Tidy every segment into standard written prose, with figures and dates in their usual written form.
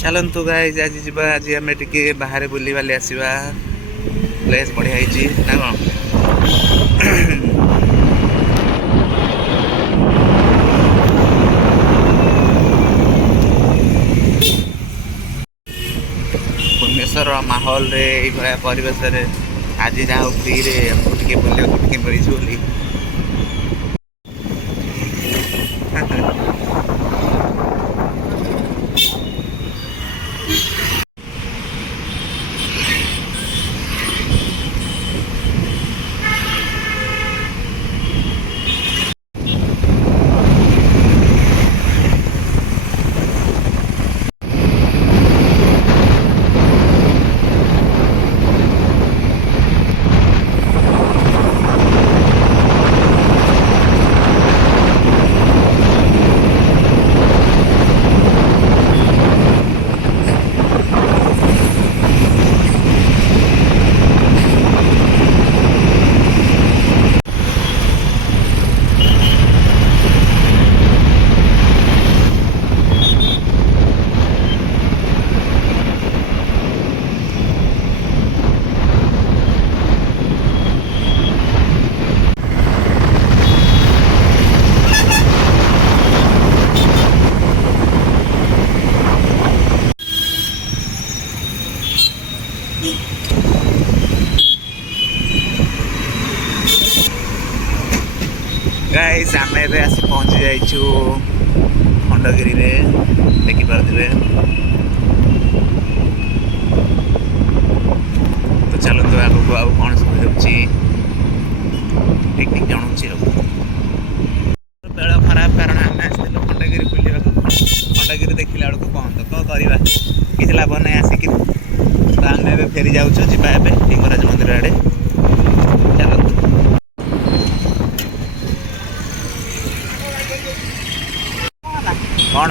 चलतु गाइज आज जा आज आम टे बाहर बुली बाली आसवा प्लेस बढ़िया ना कौन भुवनेश्वर माहौल रे भाया परिवेश रे आज जहाँ फ्री रे टे बुले मिली गाइस आम आसी पहुँची जाइछु खंडगिरी रे देखिपे तो चलते आगक आउ कौन सब टेक्निक जनाऊँ बेल खराब कारण आम आसलु खंडगिरी बुलवा खंडगिरी देखला बेलू कौन तो कौन करवा किसी लाभ ना आसिक तो आम फेरी जाऊँ जा लिंगराज मंदिर आड़े चलते कौन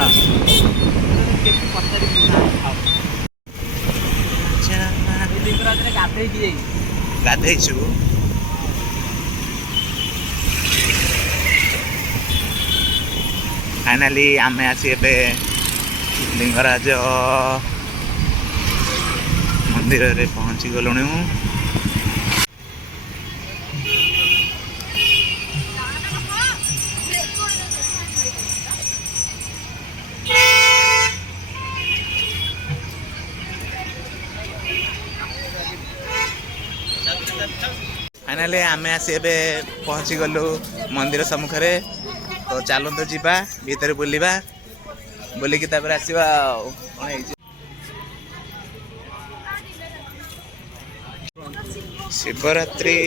गाधेचु फाइनाली आम आसी लिंगराज मंदिर रे पहुंची गलु फाइनाली आम आसी पहुँची गलु मंदिर सम्मुख तो चलते जीवा भीतर बुलवा बुलिकी आसवा शिवरात्रि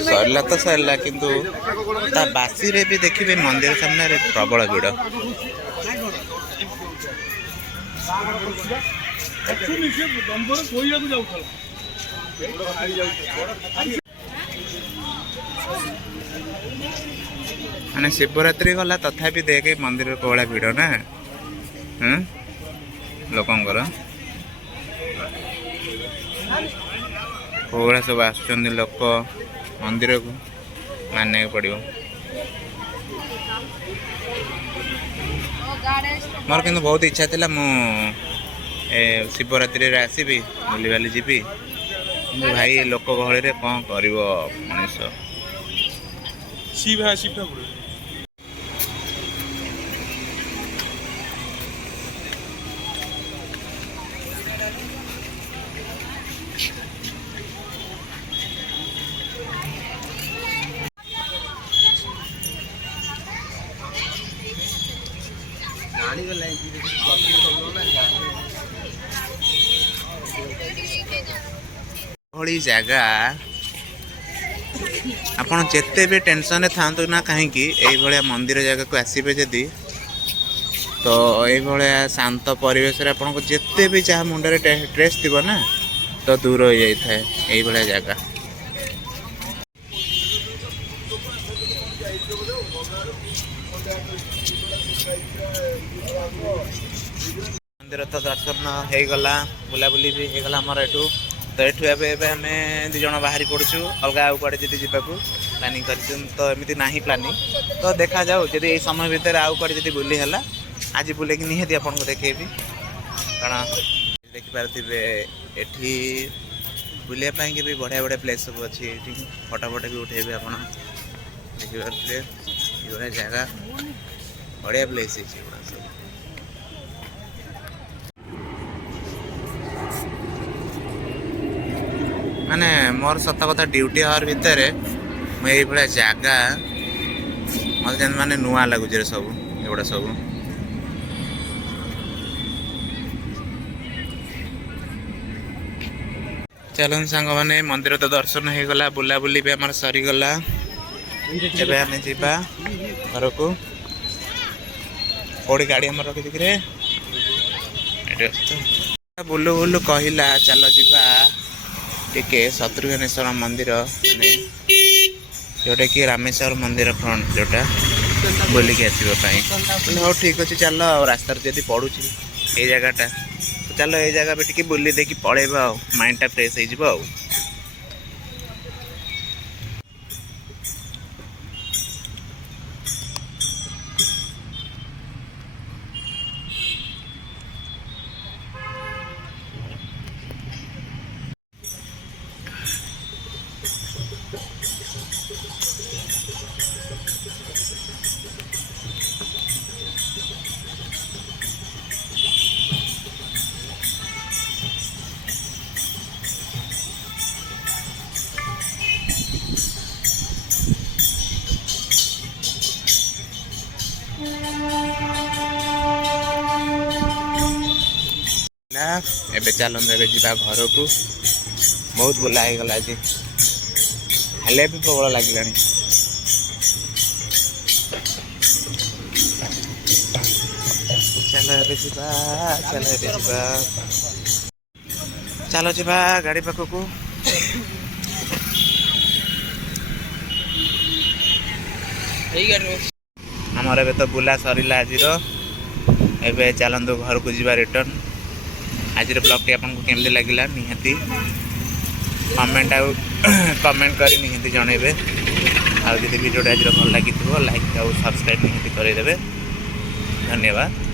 सरला तो सरला किंतु ता बासी रे भी देखिए मंदिर सामने रे प्रबल भिड़ माने शिवरात्रि गला तथापि देखे मंदिर कोला भिड़ ना लोकंकर कोला सब आसुचंदी लोक मंदिर को मानने पड़ो मोर किंतु बहुत इच्छा थिला मु शिवरात्रि रे आसीबी बुली बाली जीबी भाई लोक गहली रे कौन करिवो मनीष शिव ठाकुर भली जगह आपन जेते भी टेंशन था ना कहीं मंदिर जगह को आसबे जदि तो ये शांत परिवेश आपन को जेते भी जहाँ मुंडे स्ट्रेस थी ना तो दूर हो जाए ये जगह मंदिर तो दर्शन हो गला बुलाबुली भी हो गला आमर एठू तो एठू आम दी जन बाहरी पड़ू अलग आउ कड़े जी जावाक प्लानिंग कर तो एमती ना प्लानिंग तो देखा जाऊ जब ये समय भितर आउ कड़े जी बुली है आज बुले निहाती आपको देखेबी କାରଣ ଦେଖିପାରୁଥିବେ ଏଠି ବୁଲିବା ପାଇଁ କି ବି ବଢ଼ିଆ ବଢ଼ିଆ ପ୍ଲେସ୍ ସବୁ ଅଛି। ଏଠି ଫଟୋ ବି ଉଠେଇବେ ଆପଣ ଦେଖିପାରୁଥିବେ ଏଇଭଳିଆ ଜାଗା ବଢ଼ିଆ ପ୍ଲେସ୍ ହେଇଛି ଏଗୁଡ଼ା ସବୁ। ମାନେ ମୋର ସତ କଥା ଡ୍ୟୁଟି ଆୱାର ଭିତରେ ମୁଁ ଏଇଭଳିଆ ଜାଗା ମତେ ଯେମିତି ମାନେ ନୂଆ ଲାଗୁଛି ରେ ସବୁ ଏଗୁଡ଼ା ସବୁ। ଚାଲନ୍ତୁ ସାଙ୍ଗମାନେ ମନ୍ଦିର ତ ଦର୍ଶନ ହେଇଗଲା, ବୁଲାବୁଲି ବି ଆମର ସରିଗଲା। ଏବେ ଆମେ ଯିବା ଘରକୁ। କୋଉଠି ଗାଡ଼ି ଆମର ରଖିଛି କିରେ? ଏଠି ଅଛି ତ। ବୁଲୁ ବୁଲୁ କହିଲା ଚାଲ ଯିବା ଟିକେ ଶତ୍ରୁଘ୍ନେଶ୍ୱର ମନ୍ଦିର, ମାନେ ଯେଉଁଟାକି ରାମେଶ୍ୱର ମନ୍ଦିର ଫ୍ରଣ୍ଟ ଯେଉଁଟା, ବୁଲିକି ଆସିବା ପାଇଁ। ହଉ ଠିକ୍ ଅଛି ଚାଲ। ଆଉ ରାସ୍ତାରେ ଯଦି ପଡ଼ୁଛି ଏଇ ଜାଗାଟା, ଚାଲ ଏଇ ଜାଗା ବି ଟିକେ ବୁଲି ଦେଇକି ପଳେଇବା ଆଉ ମାଇଣ୍ଡଟା ଫ୍ରେଶ୍ ହେଇଯିବ ଆଉ। ନା ଏବେ ଚାଲନ୍ତୁ ଏବେ ଯିବା ଘରକୁ। ବହୁତ ବୁଲା ହେଇଗଲା ଆଜି, ହେଲେ ବି ପ୍ରବଳ ଲାଗିଲାଣି। ଚାଲ ଏବେ ଯିବା, ଚାଲ ଏବେ ଯିବା, ଚାଲ ଯିବା ଗାଡ଼ି ପାଖକୁ। ଆମର ଏବେ ତ ବୁଲା ସରିଲା ଆଜିର। ଏବେ ଚାଲନ୍ତୁ ଘରକୁ ଯିବା ରିଟର୍ନ। ଆଜିର ବ୍ଲଗ୍ଟି ଆପଣଙ୍କୁ କେମିତି ଲାଗିଲା ନିହାତି କମେଣ୍ଟ କରି ନିହାତି ଜଣାଇବେ। ଆଉ ଯଦି ଭିଡ଼ିଓଟା ଆଜିର ଭଲ ଲାଗିଥିବ ଲାଇକ୍ ଆଉ ସବସ୍କ୍ରାଇବ୍ ନିହାତି କରିଦେବେ। ଧନ୍ୟବାଦ।